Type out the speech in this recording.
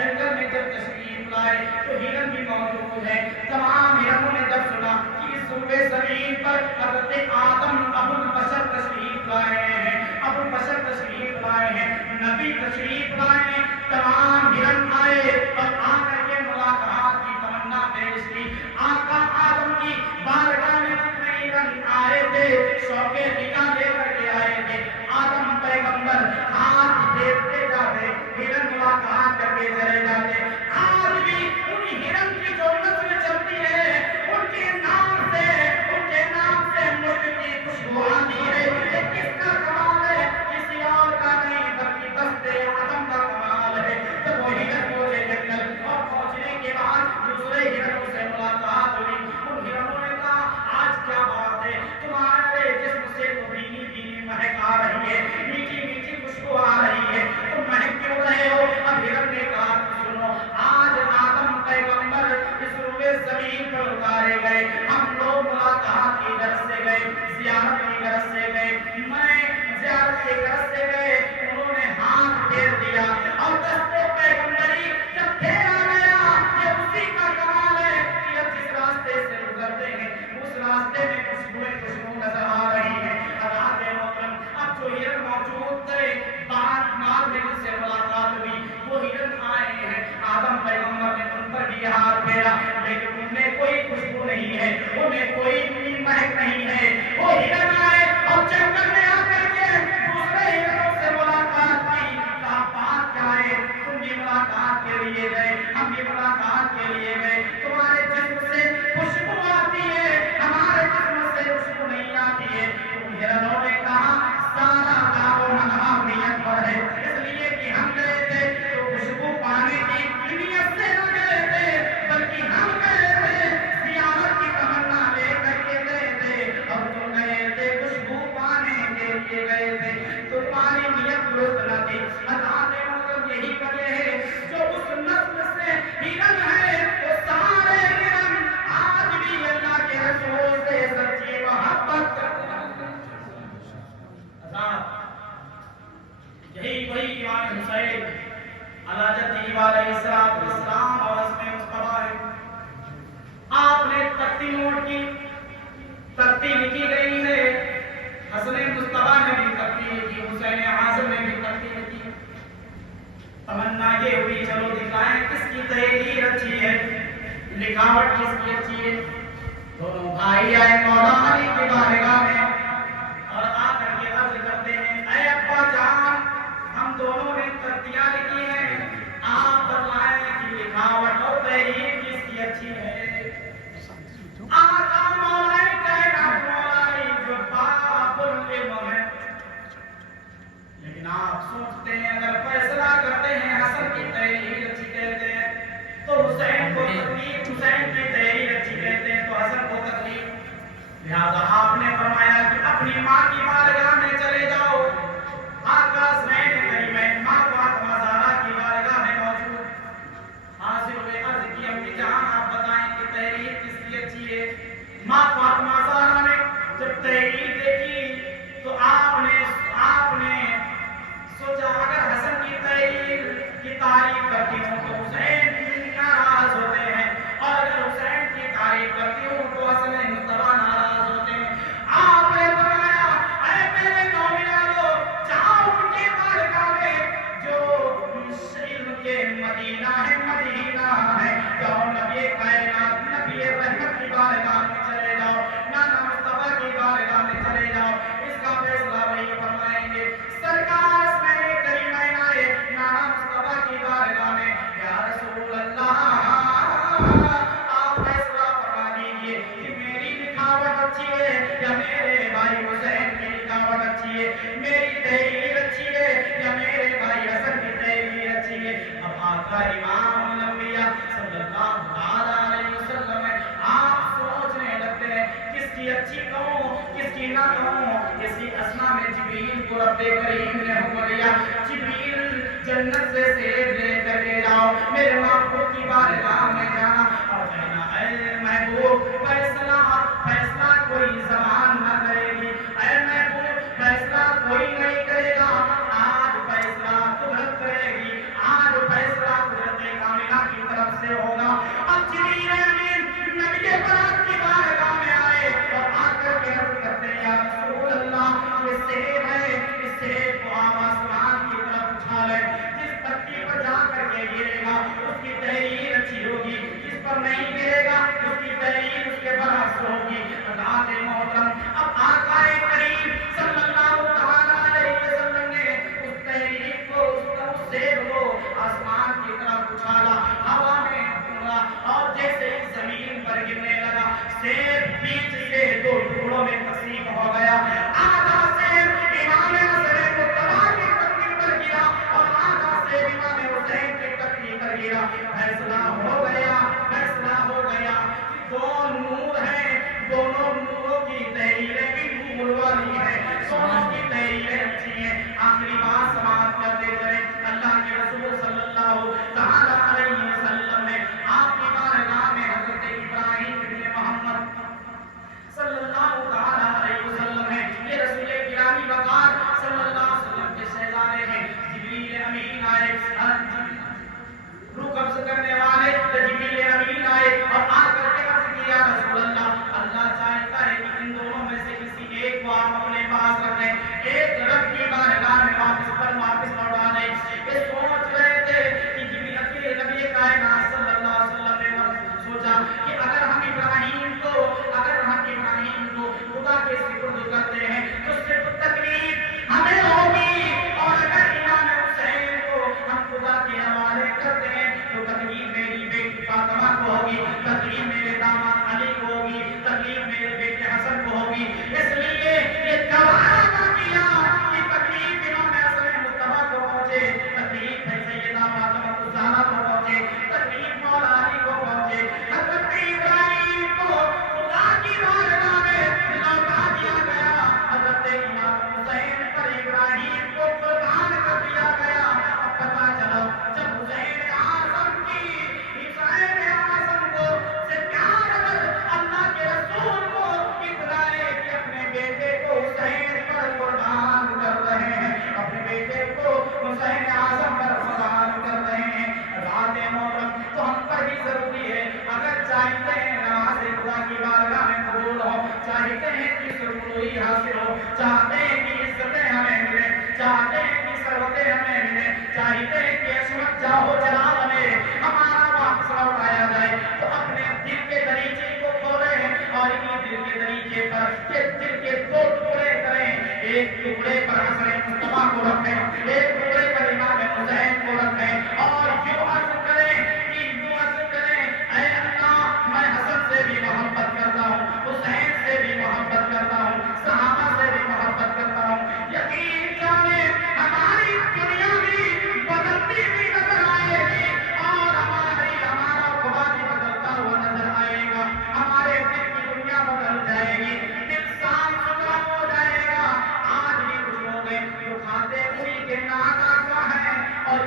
جنگل میں جب تشریف لائے تو ہرن بھی موجود ہے. تمام ہرنوں نے جب سنا کہ اس روئے زمین پر حضرت آدم ابو البشر تشریف لائے ہیں، ابو البشر تشریف لائے ہیں، نبی تشریف لائے ہیں، تمام ہرن آئے اور آ کر کے ملاقات کی تمنا پیش کی. آقا آدم کی بارگاہ میں جتنے ہرن آئے تھے شوق نکاح لے کر کے آئے تھے. آدم پیغمبر ہاتھ دیکھتے جاتے، ہرن ملاقات کر کے چلے جاتے. آج بھی ان ہرن کی جو نسل چلتی ہے ان کے نام سے ملک کی خوشبو آتی ہے. یہ کس کا کمال ہے؟ کسی اور کا نہیں بلکہ دست آدم کا کمال ہے. جب وہ ہرن پہنچے جنگل اور پہنچنے کے بعد دوسرے ہرنوں سے ملاقات ہوئی. ان ہرنوں نے کہا آج کیا بات ہے، تمہارے جسم سے تو بھینی بھینی مہک آ رہی ہے، میٹھی میٹھی خوشبو آ رہی ہے، تم مہک کیوں رہے ہو؟ اب ہرن نے کہا سنو، آج آدم پیغمبر اس روئے زمین پر اتارے گئے، ہم لوگ ملاقات کی غرض سے گئے، زیارت کی غرض سے گئے، میں زیارت کی غرض سے گئے. انہوں نے ہاتھ پھیر دیا اور دستے پیغمبری جب پھیر آ گیا. یہ اسی کا کمال ہے کہ اب جس راستے سے گزرتے ہیں اس راستے میں خوشبو نظر آ رہی ہے. حضرات محترم، اب جو ہرن موجود تھے بعد میں جن سے ملاقات ہوئی وہ ہرن آئے ہیں. آدم پیغمبر نے ان پر بھی ہاتھ پھیرا لیکن ان میں کوئی خوشبو نہیں ہے، ان میں کوئی مہک نہیں ہے. وہ ہرن آئے اور جنگل میں آ کر کے دوسرے ہرنوں سے ملاقات کی. کہا بات کیا ہے؟ تم بھی ملاقات کے لیے گئے، ہم بھی ملاقات کے لیے گئے، تمہارے جسم سے خوشبو آتی ہے، ہمارے جسم سے خوشبو نہیں آتی ہے. ان ہرنوں نے کہا سارا دار و مدار نیت پر ہے، اس لیے کہ ہم گئے تھے تو خوشبو پانے کی نیت سے نہ گئے تھے بلکہ ہم گئے تھے زیارت کی تمنا لے کر کے گئے تھے اور تم گئے تھے خوشبو پانے کے لیے گئے تھے. تو تمہاری نیت درست نہ تھی. حضرات محترم، یہی وجہ ہے جو اس نسل سے ہرن ہے وہ سارے ہرن آج بھی اللہ کے رسول سے سچی محبت کرتے ہیں. یہی وہی امام حسین علیہ جدہ علیہ السلام اور اس میں مصطفیٰ ہے. آپ نے تختی نوٹ کی، تختی لکھی گئی ہے. حسن مصطفیٰ نے بھی تختی لکھی، حسین اعظم نے بھی تختی لکھی. تمنا یہ ہوئی چلو دکھائیں کس کی تحریر اچھی ہے، لکھاوٹ کس کی اچھی ہے. دونوں بھائی آئے مولا علی کی بارگاہ میں اور آ کر کے عرض کرتے ہیں اے ابا جان، ہم دونوں نے تختیاں لکھی ہیں، آپ بتلائیں کہ لکھاوٹ اور تحریر کس کی اچھی ہے. آقا مولا کائنات مولا جو باب العلم ہے، لیکن آپ سوچتے ہیں اگر فیصلہ کرتے ہیں حسن کی تحریر اچھی کہتے ہیں تو حسین کو تکلیف، حسین کی تحریر اچھی کہتے ہیں تو حسن کو تکلیف. لہذا آپ نے فرمایا کہ اپنی ماں کی بارگاہ میں چلے جاؤ. آقا حسین کریمین ماں فاطمہ زہرا کی بارگاہ میں موجود حاضر ہوئے. عرض کی امی جان آپ بتائیں کہ تحریر کس کی اچھی ہے. ماں فاطمہ زہرا نے جب تحریر دیکھی تو آپ نے سوچا اگر حسن کی تحریر کی تعریف کرتی ہوں تو حسین ناراض ہوتے ہیں اور اگر حسین کی تعریف کرتی ہوں تو حسن مصطفیٰ ناراض ہوتے ہیں. آپ نے فرمایا اے میرے قومی والو، جاؤ ان کی بارگاہ میں جو علم کے مدینہ ہے، مدینہ ہے، جاؤ نبی کائنات نبی رحمت کی بارگاہ میں چلے جاؤ، نانا مصطفیٰ کی بارگاہ میں چلے جاؤ. اس کا فیصلہ وہی فرمائیں گے. سرکار حسین کریمین آئے نانا مصطفیٰ کی بارگاہ میں. یا رسول اللہ، آپ فیصلہ فرما دیجئے کہ میری لکھاوٹ اچھی ہے یا میرے بھائی حسین کی لکھاوٹ اچھی ہے، میری تحریر اچھی ہے یا میرے بھائی حسن کی تحریر اچھی ہے. اب آقا امام الانبیاء صلی اللہ علیہ وسلم ہے. آپ سوچنے لگتے ہیں کس کی اچھی کہوں کس کی نہ کہوں. اسی اسنا میں جبریل کو رب کریم نے حکم دیا جبریل جنت سے سیب لے کر کے جاؤ، میرے محبوب کی بارگاہ میں جانا اور کہنا اے محبوب فیصلہ کوئی زبان نہ کرے گی، اے محبوب فیصلہ کوئی نہیں کرے گا، آج فیصلہ قدرت کرے گی، آج فیصلہ قدرت میرا فیصلہ ہو گیا، فیصلہ ہو گیا کہ دو نور ہیں، دونوں نوروں کی تحریریں بھی نور والی ہیں، دونوں کی تحریریں اچھی ہیں۔ آخری بات سماعت کرتے چلے، اللہ کے رسول صلی اللہ تعالی علیہ وسلم نے آپ کی بارگاہ میں حضرت ابراہیم ابن محمد صلی اللہ تعالی علیہ وسلم ہے، یہ رسول گرامی وقار صلی اللہ علیہ وسلم کے شہزادے ہیں۔ جبریل امین آئے، روح قبض کرنے والے جبریل امین آئے اور آ کر کے عرض کیا رسول اللہ، اللہ چاہتا ہے کہ ان دونوں میں سے کسی ایک کو آپ اپنے پاس رکھیں، ایک رب کی بارگاہ میں واپس لوٹا دیں۔ یہ سوچ رہے تھے کہ جبریل نبی کائنات صلی اللہ علیہ وسلم نے سوچا کہ اگر ہم ابراہیم کو خدا کے سپرد کرتے ہیں تو صرف تکلیف ہمیں ہوگی، اور اگر امام حسین کو ہم خدا کے حوالے کرتے ہیں تو تکلیف میری بیٹی فاطمہ کو ہوگی، تکلیف میرے داماد علی کو ہوگی، تکلیف میرے بیٹے حسن کو ہوگی۔ اس لیے یہ گوارا کیا کہ تکلیف امام حسن مصطفیٰ کو پہنچے، تکلیف ہے سیدہ فاطمہ الزہرا کو پہنچے، تکلیف مولا علی کو پہنچے۔ حضرت ابراہیم کو خدا کی بارگاہ میں لوٹا دیا گیا، حضرت امام حسین پر ابراہیم کو قربان کر دیا گیا۔ اب پتہ چلا جب حسین اعظم سے پیار اگر اللہ کے رسول کو اتنا ہے کہ اپنے بیٹے کو حسین پر قربان کر رہے ہیں، اپنے بیٹے کو حسین اعظم پر قربان کر رہے ہیں، ذات محترم تو ہم پر بھی ضروری ہے، اگر چاہتے ہیں نماز خدا کی بارگاہ میں قبول ہو، چاہتے ہیں کہ سرخروئی حاصل ہو، چاہتے ہیں کہ عزتیں ہمیں ملیں، چاہتے ہیں کہ ثروتیں ہمیں ملیں، چاہتے ہیں کہ عصمت جاہ و جلال ہمیں ہمارا واپس لوٹایا جائے، تو اپنے دل کے دریچے کو کھولیں اور انہی دل کے دریچے پر کہ دل کے دو ٹکڑے کریں، ایک ٹکڑے پر حسن مصطفیٰ کو رکھیں، ایک ٹکڑے پر امام حسین کو رکھیں، اور یوں عرض کریں کہ اے اللہ میں حسن سے بھی محبت کرتا ہوں، حسین سے بھی محبت کرتا ہوں، صحابہ سے بھی محبت کرتا ہوں۔ یقین جانیں ہماری دنیا بھی بدلتی ہوئی نظر آئے گی، اور ہمارا خدا بھی بدلتا ہوا نظر آئے گا، ہمارے دل کی دنیا بدل جائے گی، دل صاف ستھرا ہو جائے گا۔ آج بھی کچھ لوگ ہیں جو کھاتے ہوئی کے ناک آتا ہے اور